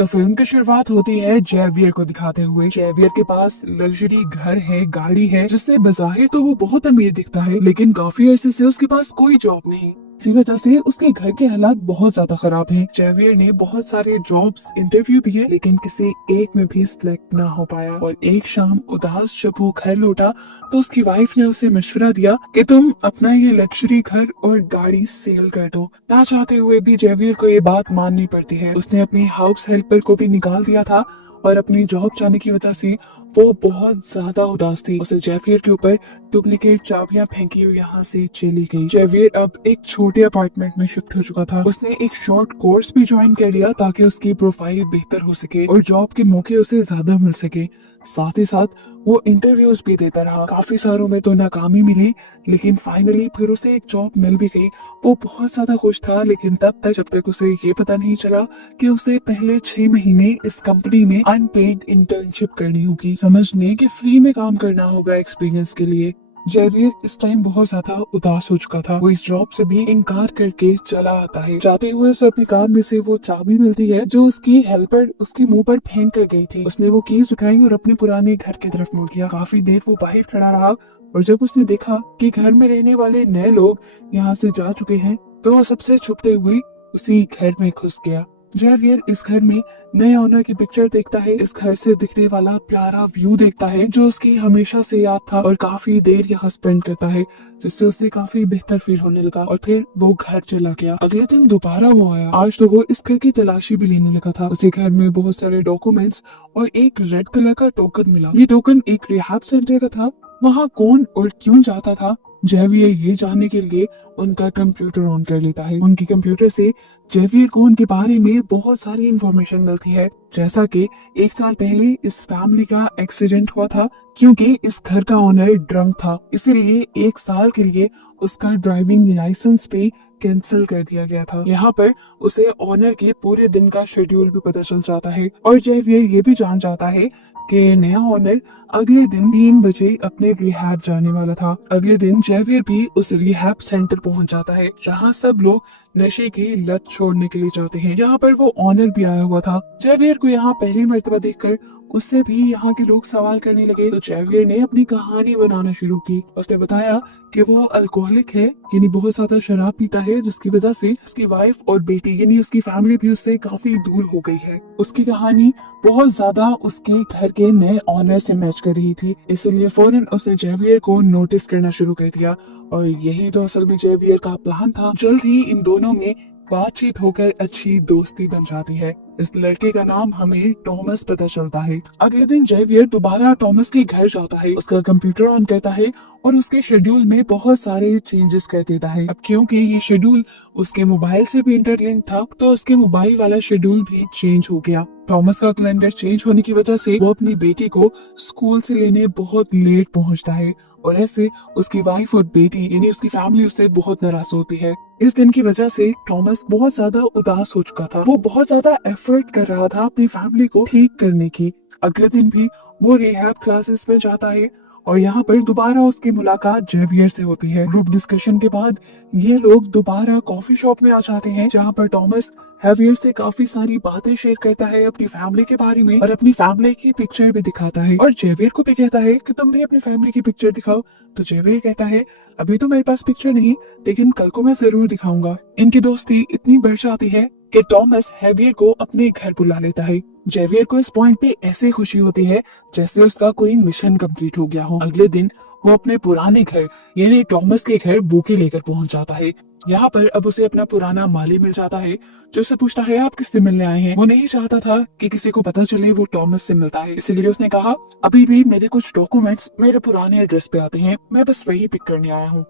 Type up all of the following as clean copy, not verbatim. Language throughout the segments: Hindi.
तो फिल्म की शुरुआत होती है जेवियर को दिखाते हुए। जेवियर के पास लग्जरी घर है, गाड़ी है, जिससे बाज़ाहिर तो वो बहुत अमीर दिखता है, लेकिन काफी अरसे से उसके पास कोई जॉब नहीं। इसी वजह से उसके घर के हालात बहुत ज्यादा खराब हैं। जेवियर ने बहुत सारे जॉब्स इंटरव्यू दिए, लेकिन किसी एक में भी सिलेक्ट ना हो पाया। और एक शाम उदास जब वो घर लौटा तो उसकी वाइफ ने उसे मशवरा दिया कि तुम अपना ये लग्जरी घर और गाड़ी सेल कर दो। ना चाहते हुए भी जेवियर को ये बात माननी पड़ती है। उसने अपनी हाउस हेल्पर को भी निकाल दिया था और अपनी जॉब जाने की वजह से वो बहुत ज्यादा उदास थी। उसे जेवियर के ऊपर डुप्लीकेट चाबियां फेंकी और यहाँ से चली गई। जेवियर अब एक छोटे अपार्टमेंट में शिफ्ट हो चुका था। उसने एक शॉर्ट कोर्स भी ज्वाइन कर लिया ताकि उसकी प्रोफाइल बेहतर हो सके और जॉब के मौके उसे ज्यादा मिल सके। साथ ही साथ वो इंटरव्यूज भी देता रहा। काफी सारों में तो नाकामी मिली, लेकिन फाइनली फिर उसे एक जॉब मिल भी गई। वो बहुत ज्यादा खुश था, लेकिन तब तक जब तक उसे ये पता नहीं चला कि उसे पहले 6 महीने इस कंपनी में अनपेड इंटर्नशिप करनी होगी। समझने कि फ्री में काम करना होगा एक्सपीरियंस के लिए। जेवियर इस टाइम बहुत ज्यादा उदास हो चुका था। वो इस जॉब से भी इनकार करके चला आता है। जाते हुए उसे अपनी कार में से वो चाबी मिलती है जो उसकी हेल्पर उसके मुंह पर फेंक कर गई थी। उसने वो कीज उठाई और अपने पुराने घर की तरफ मुड़ गया। काफी देर वो बाहर खड़ा रहा और जब उसने देखा कि घर में रहने वाले नए लोग यहाँ से जा चुके हैं, तो वो सबसे छुपते हुए उसी घर में घुस गया। जेवियर इस घर में नए ओनर की पिक्चर देखता है। इस घर से दिखने वाला प्यारा व्यू देखता है जो उसकी हमेशा से याद था, और काफी देर यहाँ स्पेंड करता है, जिससे उसे काफी बेहतर फील होने लगा। और फिर वो घर चला गया। अगले दिन दोबारा वो आया। आज तो वो इस घर की तलाशी भी लेने लगा था। उसे घर में बहुत सारे डॉक्यूमेंट्स और एक रेड कलर का टोकन मिला। ये टोकन एक रिहैब सेंटर का था। वहाँ कौन और क्यों जाता था, जेवियर ये जानने के लिए उनका कंप्यूटर ऑन कर लेता है। उनके कंप्यूटर से जेवियर को उनके बारे में बहुत सारी इंफॉर्मेशन मिलती है, जैसा कि 1 साल पहले इस फैमिली का एक्सीडेंट हुआ था क्योंकि इस घर का ओनर ड्रंक था, इसीलिए 1 साल के लिए उसका ड्राइविंग लाइसेंस पे कैंसिल कर दिया गया था। यहाँ पर उसे ओनर के पूरे दिन का शेड्यूल भी पता चल जाता है और जेवियर ये भी जान जाता है कि नया ओनर अगले दिन 3 बजे अपने रिहैब जाने वाला था। अगले दिन जेवियर भी उस रिहैब सेंटर पहुंच जाता है जहां सब लोग नशे की लत छोड़ने के लिए जाते हैं। यहाँ पर वो ऑनर भी आया हुआ था। जेवियर को यहाँ पहली मर्तबा देखकर उससे भी यहाँ के लोग सवाल करने लगे, तो जेवियर ने अपनी कहानी बनाना शुरू की। उसने बताया कि वो अल्कोहलिक है, यानी बहुत ज्यादा शराब पीता है, जिसकी वजह से उसकी वाइफ और बेटी यानी उसकी फैमिली भी उससे काफी दूर हो गई है। उसकी कहानी बहुत ज्यादा उसके घर के नए ऑनर से मैच कर रही थी, इसलिए फौरन उसने जेवियर को नोटिस करना शुरू कर दिया। और यही तो असल में जेवियर का प्लान था। जल्द ही इन दोनों में बातचीत होकर अच्छी दोस्ती बन जाती है। इस लड़के का नाम हमें टॉमस पता चलता है। अगले दिन जेवियर दोबारा टॉमस के घर जाता है, उसका कंप्यूटर ऑन करता है और उसके शेड्यूल में बहुत सारे चेंजेस कर देता है। अब क्योंकि ये शेड्यूल उसके मोबाइल से भी इंटरलिंक था, तो उसके मोबाइल वाला शेड्यूल भी चेंज हो गया। टॉमस का कैलेंडर चेंज होने की वजह से वो अपनी बेटी को स्कूल से लेने बहुत लेट पहुंचता है, और ऐसे उसकी वाइफ और बेटी यानी उसकी फैमिली उससे बहुत नाराज होती है। इस दिन की वजह से टॉमस बहुत ज्यादा उदास हो चुका था। वो बहुत ज्यादा एफर्ट कर रहा था अपनी फैमिली को ठीक करने की। अगले दिन भी वो रिहैब क्लासेस में जाता है और यहाँ पर दोबारा उसकी मुलाकात जेवियर से होती है। ग्रुप डिस्कशन के बाद ये लोग दोबारा कॉफी शॉप में आ जाते हैं, जहाँ पर टॉमस जेवियर से काफी सारी बातें शेयर करता है अपनी फैमिली के बारे में, और अपनी फैमिली की पिक्चर भी दिखाता है। और जेवियर को भी कहता है कि तुम भी अपनी फैमिली की पिक्चर दिखाओ। तो जेवियर कहता है अभी तो मेरे पास पिक्चर नहीं, लेकिन कल को मैं जरूर दिखाऊंगा। इनकी दोस्ती इतनी बढ़ जाती है कि टॉमस जेवियर को अपने घर बुला लेता है। जेवियर को इस पॉइंट पे ऐसे खुशी होती है जैसे उसका कोई मिशन कंप्लीट हो गया हो। अगले दिन वो अपने पुराने घर यानी टॉमस के घर बुके लेकर पहुंच जाता है। यहाँ पर अब उसे अपना पुराना माली मिल जाता है, जो उससे पूछता है आप किससे मिलने आए हैं। वो नहीं चाहता था कि किसी को पता चले वो टॉमस से मिलता है, इसलिए उसने कहा अभी भी मेरे कुछ डॉक्यूमेंट्स मेरे पुराने एड्रेस पे आते हैं, मैं बस वही पिक करने आया हूँ।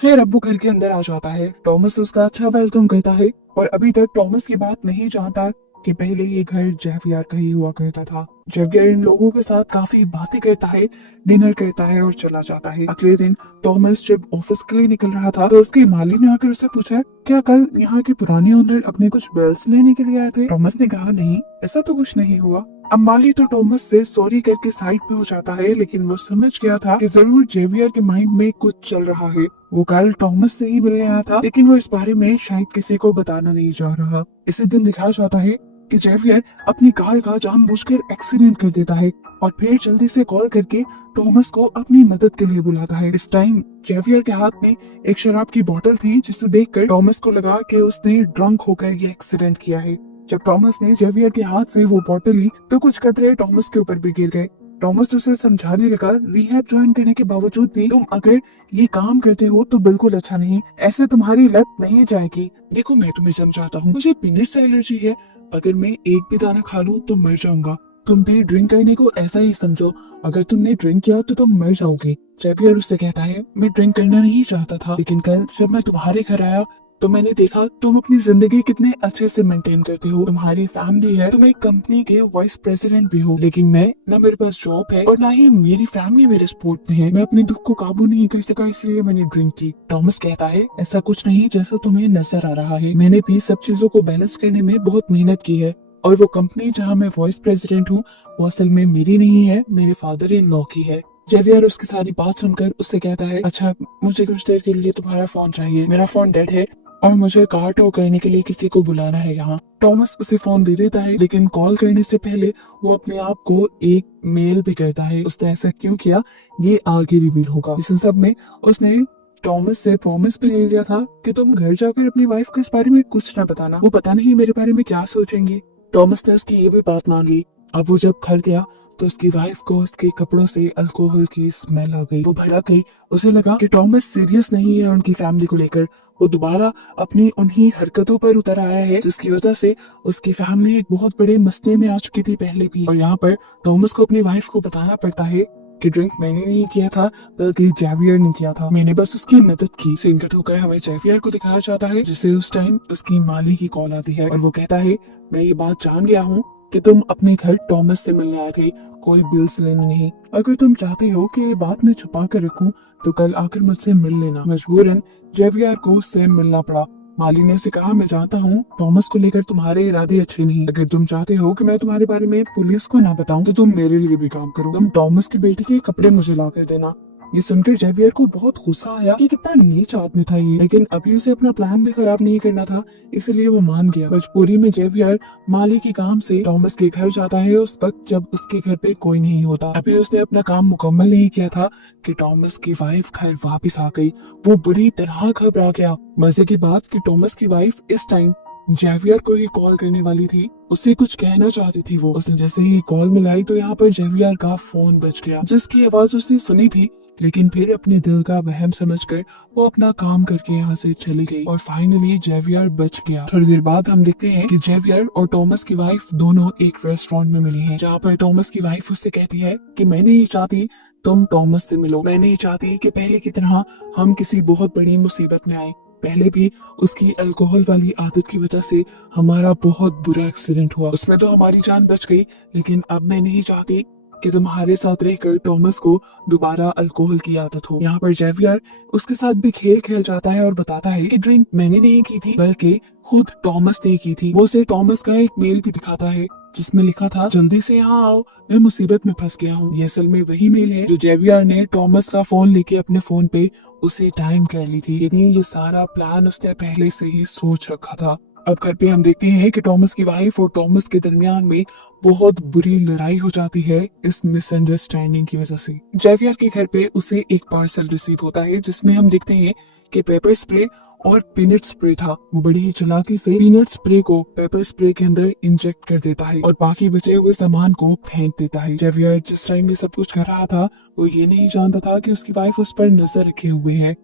फिर अब वो घर के अंदर आ जाता है। टॉमस उसका अच्छा वेलकम करता है और अभी तक टॉमस की बात नहीं जानता कि पहले ये घर जेवियर का ही हुआ करता था। जेवियर इन लोगों के साथ काफी बातें करता है, डिनर करता है और चला जाता है। अगले दिन टॉमस जब ऑफिस के लिए निकल रहा था तो उसके माली ने आकर उससे पूछा क्या कल यहाँ के पुराने ओनर अपने कुछ बेल्स लेने के लिए आए थे। टॉमस ने कहा नहीं, ऐसा तो कुछ नहीं हुआ। अब माली तो टॉमस से सॉरी करके साइड पे हो जाता है, लेकिन वो समझ गया था कि जरूर जेवियर के माइंड में कुछ चल रहा है। वो कल टॉमस से ही मिलने आया था, लेकिन वो इस बारे में शायद किसी को बताना नहीं चाह रहा। इसी दिन दिखाया जाता है कि जेवियर अपनी कार का जानबूझकर एक्सीडेंट कर देता है और फिर जल्दी से कॉल करके टॉमस को अपनी मदद के लिए बुलाता है। इस टाइम जेवियर के हाथ में एक शराब की बोतल थी, जिसे देखकर टॉमस को लगा कि उसने ड्रंक होकर ये एक्सीडेंट किया है। जब टॉमस ने जेवियर के हाथ से वो बोतल ली तो कुछ कतरे टॉमस के ऊपर भी गिर गए। टॉमस उसे समझाने लगा, रिहैब ज्वाइन करने के बावजूद भी तुम अगर ये काम करते हो तो बिल्कुल अच्छा नहीं, ऐसे तुम्हारी लत नहीं जाएगी। देखो मैं तुम्हें समझाता हूँ, मुझे पीनट्स एलर्जी है, अगर मैं एक भी दाना खा लूँ तो मर जाऊंगा। तुम भी ड्रिंक करने को ऐसा ही समझो, अगर तुमने ड्रिंक किया तो तुम मर जाओगे। जेवियर उससे कहता है, मैं ड्रिंक करना नहीं चाहता था, लेकिन कल जब मैं तुम्हारे घर आया तो मैंने देखा तुम अपनी जिंदगी कितने अच्छे से मेंटेन करते हो, तुम्हारी फैमिली है, तुम एक कंपनी के वाइस प्रेसिडेंट भी हो, लेकिन मैं, ना मेरे पास जॉब है और ना ही मेरी फैमिली मेरे सपोर्ट में है। मैं अपने दुख को काबू नहीं कर सका, इसलिए मैंने ड्रिंक की। टॉमस कहता है, ऐसा कुछ नहीं जैसा तुम्हें नजर आ रहा है, मैंने भी सब चीजों को बैलेंस करने में बहुत मेहनत की है, और वो कंपनी जहाँ मैं वाइस प्रेसिडेंट हूँ वो असल में मेरी नहीं है, मेरे फादर इन लॉ की है। जेवियर उसकी सारी बात सुनकर उससे कहता है, अच्छा मुझे कुछ देर के लिए तुम्हारा फोन चाहिए, मेरा फोन डेड है और मुझे कार टो करने के लिए किसी को बुलाना है यहाँ। टॉमस उसे फोन दे देता है, लेकिन कॉल करने से पहले वो अपने आप को एक मेल भी करता है। उसने ऐसा क्यों किया ये आगे रिवील होगा। इस सब में उसने टॉमस से प्रॉमिस भी ले लिया था कि तुम घर जाकर अपनी वाइफ को इस बारे में कुछ ना बताना, वो पता नहीं मेरे बारे में क्या सोचेंगी। टॉमस ने उसकी ये भी बात मान ली। अब वो जब घर गया तो उसकी वाइफ को उसके कपड़ों से अल्कोहल की स्मेल आ गई। वो भड़क गई, उसे लगा कि टॉमस सीरियस नहीं है उनकी फैमिली को लेकर। वो दोबारा अपनी उन्हीं हरकतों पर उतर आया है जिसकी वजह से उसकी फैमिली एक बहुत बड़े मसले में आ चुकी थी पहले भी। और यहाँ पर टॉमस को अपनी वाइफ को बताना पड़ता है कि ड्रिंक मैंने नहीं किया था, बल्कि जेवियर ने किया था, मैंने बस उसकी मदद की। सीन कट होकर हमें जेवियर को दिखाया जाता है, जिसे उस टाइम उसकी माली की कॉल आती है और वो कहता है, मैं ये बात जान गया हूँ कि तुम अपने घर टॉमस से मिलने आए थे, कोई बिल्स लेने नहीं। अगर तुम चाहते हो कि ये बात मैं छुपा कर रखूं तो कल आकर मुझसे मिल लेना। मजबूरन जेवियर को उससे मिलना पड़ा। माली ने उसे कहा, मैं जानता हूँ टॉमस को लेकर तुम्हारे इरादे अच्छे नहीं, अगर तुम चाहते हो कि मैं तुम्हारे बारे में पुलिस को ना बताऊं तो तुम मेरे लिए भी काम करो, तुम टॉमस की बेटी के कपड़े मुझे ला कर देना। ये सुनकर जेवियर को बहुत गुस्सा आया कि कितना नीच आदमी था ये, लेकिन अभी उसे अपना प्लान भी खराब नहीं करना था, इसलिए वो मान गया। मजबूरी में जेवियर माली के काम से टॉमस के घर जाता है उस वक्त जब उसके घर पे कोई नहीं होता। अभी उसने अपना काम मुकम्मल नहीं किया था कि टॉमस की वाइफ घर वापस आ गई। वो बुरी तरह घबरा गया। मजे की बात कि टॉमस की वाइफ इस टाइम जेवियर को ही कॉल करने वाली थी, उससे कुछ कहना चाहती थी वो। उसने जैसे ही कॉल मिलाई तो यहाँ पर जेवियर का फोन बज गया, जिसकी आवाज उसने सुनी थी, लेकिन फिर अपने दिल का वहम समझकर वो अपना काम करके यहाँ से चली गई और फाइनली जेवियर बच गया। थोड़ी देर बाद हम देखते हैं कि जेवियर और टॉमस की वाइफ दोनों एक रेस्टोरेंट में मिली हैं, जहाँ पर टॉमस की वाइफ उससे कहती है कि मैं नहीं चाहती तुम टॉमस से मिलो, मैं नहीं चाहती कि पहले की तरह हम किसी बहुत बड़ी मुसीबत में आए। पहले भी उसकी अल्कोहल वाली आदत की वजह से हमारा बहुत बुरा एक्सीडेंट हुआ, उसमें तो हमारी जान बच गई, लेकिन अब मैं नहीं चाहती कि तुम्हारे साथ रहकर टॉमस को दोबारा अल्कोहल की आदत हो। यहाँ पर जेवियर उसके साथ भी खेल खेल जाता है और बताता है कि ड्रिंक मैंने नहीं की थी, बल्कि खुद टॉमस ने की थी। वो उसे टॉमस का एक मेल भी दिखाता है जिसमें लिखा था, जल्दी से यहाँ आओ, मैं मुसीबत में फंस गया हूँ। ये असल में वही मेल है जो जेवियर ने टॉमस का फोन लेके अपने फोन पे उसे टाइम कर ली थी, यानी ये सारा प्लान उसने पहले से ही सोच रखा था। अब घर पे हम देखते हैं कि टॉमस की वाइफ और टॉमस के दरमियान में बहुत बुरी लड़ाई हो जाती है इस मिसअंडरस्टैंडिंग की वजह से। जेवियर के घर पे उसे एक पार्सल रिसीव होता है जिसमें हम देखते हैं कि पेपर स्प्रे और पीनट स्प्रे था। वो बड़ी ही चालाकी से पीनट स्प्रे को पेपर स्प्रे के अंदर इंजेक्ट कर देता है और बाकी बचे हुए सामान को फेंक देता है। जेवियर जिस टाइम ये सब कुछ कर रहा था वो ये नहीं जानता था कि उसकी वाइफ उस पर नजर रखे हुए है।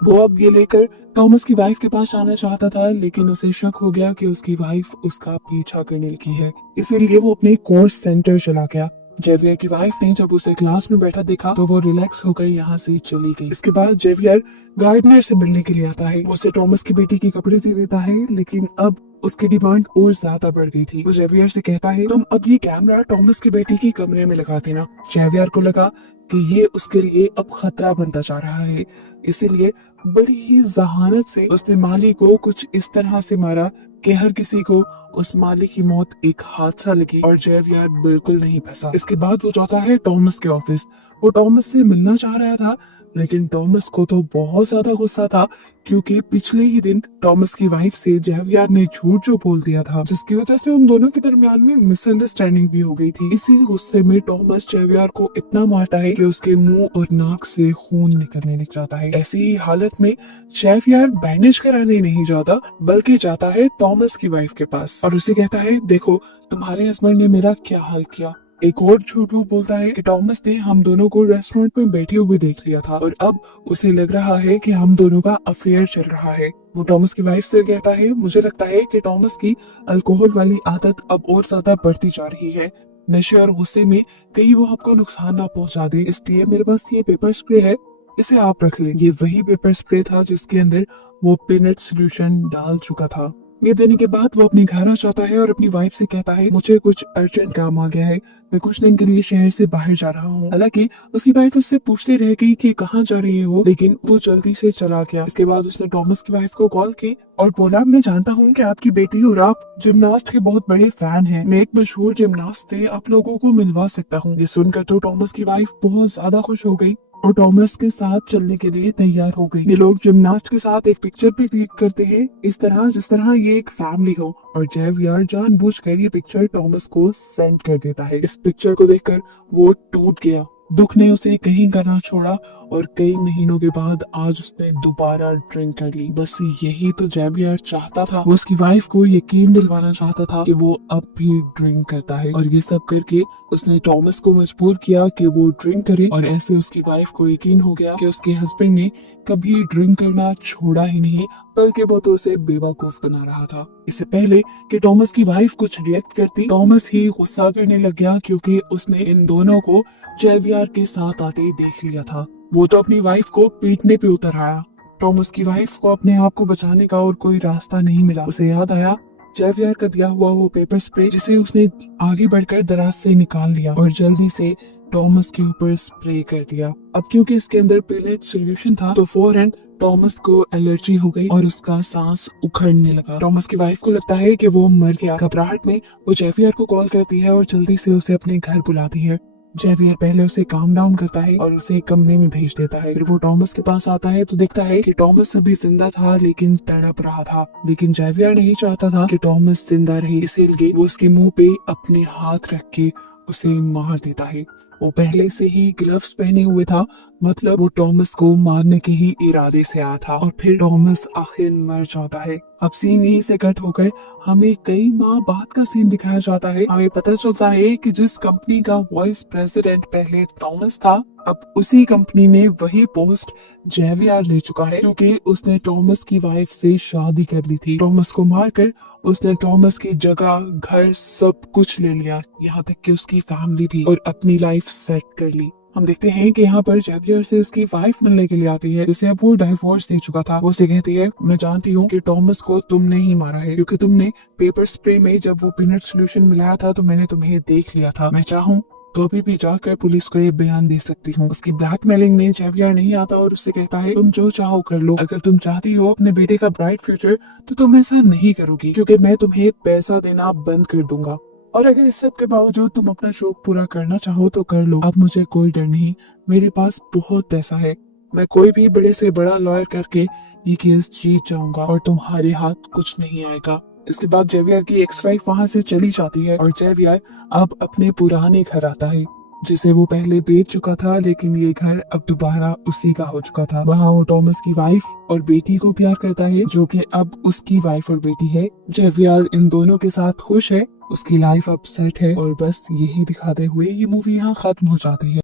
वो अब ये लेकर टॉमस की वाइफ के पास जाना चाहता था, लेकिन उसे शक हो गया कि उसकी वाइफ उसका पीछा करने लगी है, इसीलिए वो अपने कोर्स सेंटर चला गया। जेवियर की वाइफ ने जब उसे क्लास में बैठा देखा तो वो रिलैक्स होकर यहाँ से चली गई। इसके बाद जेवियर गार्डनर से मिलने के लिए आता है। वो उसे टॉमस की बेटी की कपड़े दे देता है, लेकिन अब उसकी डिमांड और ज्यादा बढ़ गई थी। वो जेवियर से कहता है, तुम अब ये कैमरा टॉमस की बेटी की कमरे में लगा देना। जेवियर को लगा कि ये उसके लिए अब खतरा बनता जा रहा है, इसीलिए बड़ी ही जहानत से उसने माली को कुछ इस तरह से मारा कि हर किसी को उस माली की मौत एक हादसा लगी और जेवियर बिल्कुल नहीं फंसा। इसके बाद वो जाता है टॉमस के ऑफिस। वो टॉमस से मिलना चाह रहा था, लेकिन टॉमस को तो बहुत ज्यादा गुस्सा था, क्योंकि पिछले ही दिन टॉमस की वाइफ से जेवियर ने झूठ जो बोल दिया था, जिसकी वजह से उन दोनों के दरमियान में मिसअंडरस्टैंडिंग भी हो गई थी। इसी गुस्से में टॉमस जेवियर को इतना मारता है कि उसके मुंह और नाक से खून निकलने लग जाता है। ऐसी ही हालत में जेवियर बैंडेज कराने नहीं जाता, बल्कि जाता है टॉमस की वाइफ के पास और उसे कहता है, देखो तुम्हारे हस्बैंड ने मेरा क्या हाल किया। एक और झूठ वो बोलता है कि टॉमस ने हम दोनों को रेस्टोरेंट में बैठे हुए देख लिया था और अब उसे लग रहा है कि हम दोनों का अफेयर चल रहा है। वो टॉमस की वाइफ से कहता है, मुझे लगता है कि टॉमस की अल्कोहल वाली आदत अब और ज्यादा बढ़ती जा रही है। नशे और गुस्से में कहीं वो आपको नुकसान ना पहुंचा दे, इसलिए मेरे पास ये पेपर स्प्रे है, इसे आप रख लें। ये वही पेपर स्प्रे था जिसके अंदर वो पीनट सोल्यूशन डाल चुका था। ये देने के बाद वो अपने घर आ जाता है और अपनी वाइफ से कहता है, मुझे कुछ अर्जेंट काम आ गया है, मैं कुछ दिन के लिए शहर से बाहर जा रहा हूँ। हालांकि उसकी वाइफ उससे पूछते रह गई कि कहाँ जा रही है वो, लेकिन वो जल्दी से चला गया। इसके बाद उसने टॉमस की वाइफ को कॉल की और बोला, मैं जानता हूँ कि आपकी बेटी और आप जिमनास्ट के बहुत बड़े फैन हैं। मैं एक मशहूर जिमनास्ट से आप लोगों को मिलवा सकता हूँ। ये सुनकर तो टॉमस की वाइफ बहुत ज्यादा खुश हो गई और टॉमस के साथ चलने के लिए तैयार हो गई। ये लोग जिमनास्ट के साथ एक पिक्चर पे क्लिक करते हैं, इस तरह जिस तरह ये एक फैमिली हो, और जेवियर जानबूझकर ये पिक्चर टॉमस को सेंड कर देता है। इस पिक्चर को देखकर वो टूट गया। दुख ने उसे कहीं का ना छोड़ा और कई महीनों के बाद आज उसने दोबारा ड्रिंक कर ली। बस यही तो जेवियर चाहता था। वो उसकी वाइफ को यकीन दिलवाना चाहता था कि वो अब भी ड्रिंक करता है, और ये सब करके उसने टॉमस को मजबूर किया कि वो ड्रिंक करे, और ऐसे उसकी वाइफ को यकीन हो गया कि उसके हस्बैंड ने कभी ड्रिंक करना छोड़ा ही नहीं, बल्कि वो तो उसे बेवकूफ बना रहा था। इससे पहले कि टॉमस की वाइफ कुछ रिएक्ट करती, टॉमस ही गुस्सा करने लग गया, क्योंकि उसने इन दोनों को जेवियर के साथ आते ही देख लिया था। वो तो अपनी वाइफ को पीटने पे उतर आया। टॉमस की वाइफ को अपने आप को बचाने का और कोई रास्ता नहीं मिला। उसे याद आया जेवियर का दिया हुआ वो पेपर स्प्रे, जिसे उसने आगे बढ़कर दराज से निकाल लिया और जल्दी से टॉमस के ऊपर स्प्रे कर दिया। अब क्योंकि इसके अंदर पीनट सॉल्यूशन था, तो फौरन टॉमस को एलर्जी हो गई और उसका सांस उखड़ने लगा। टॉमस की वाइफ को लगता है कि वो मर गया। घबराहट में वो जेवियर को कॉल करती है और जल्दी से उसे अपने घर बुलाती है। जेवियर पहले उसे काम डाउन करता है और उसे कमरे में भेज देता है। फिर वो टॉमस के पास आता है तो देखता है कि टॉमस अभी जिंदा था, लेकिन तड़प रहा था। लेकिन जेवियर नहीं चाहता था कि टॉमस जिंदा रहे, इसीलिए वो उसके मुंह पे अपने हाथ रख के उसे मार देता है। वो पहले से ही ग्लव्स पहने हुए था, मतलब वो टॉमस को मारने के ही इरादे से आया था, और फिर टॉमस आखिर मर जाता है। अब सीन यहीं से कट होकर हमें कई माह बाद का सीन दिखाया जाता है। हमें पता चलता है कि जिस कंपनी का वाइस प्रेसिडेंट पहले टॉमस था, अब उसी कंपनी में वही पोस्ट जेवियर ले चुका है, क्योंकि उसने टॉमस की वाइफ से शादी कर ली थी। टॉमस को मारकर उसने टॉमस की जगह, घर, सब कुछ ले लिया, यहाँ तक कि उसकी फैमिली भी, और अपनी लाइफ सेट कर ली। हम देखते हैं कि यहाँ पर जेवियर से उसकी वाइफ मिलने के लिए आती है, जिसे अब वो डाइवोर्स दे चुका था। वो उसे कहती है, मैं जानती हूँ कि टॉमस को तुमने ही मारा है, क्योंकि तुमने पेपर स्प्रे में जब वो पीनट सोल्यूशन मिलाया था तो मैंने तुम्हें देख लिया था। मैं चाहूँ तो अभी भी जाकर पुलिस को ये बयान दे सकती हूँ। उसकी ब्लैकमेलिंग में जेवियर नहीं आता और उससे कहता है, तुम जो चाहो कर लो, अगर तुम चाहती हो अपने बेटे का ब्राइट फ्यूचर तो तुम ऐसा नहीं करोगी, क्योंकि मैं तुम्हें पैसा देना बंद कर दूंगा, और अगर इस सब के बावजूद तुम अपना शौक पूरा करना चाहो तो कर लो। अब मुझे कोई डर नहीं, मेरे पास बहुत पैसा है, मैं कोई भी बड़े से बड़ा लॉयर करके ये केस जीत जाऊंगा और तुम्हारे हाथ कुछ नहीं आएगा। इसके बाद जेवियर की एक्स वाइफ वहाँ से चली जाती है और जेवियर अब अपने पुराने घर आता है, जिसे वो पहले बेच चुका था, लेकिन ये घर अब दोबारा उसी का हो चुका था। वहाँ वो टॉमस की वाइफ और बेटी को प्यार करता है, जो कि अब उसकी वाइफ और बेटी है। जेवियर इन दोनों के साथ खुश है, उसकी लाइफ अब सेट है, और बस यही दिखाते हुए ये मूवी यहाँ खत्म हो जाती है।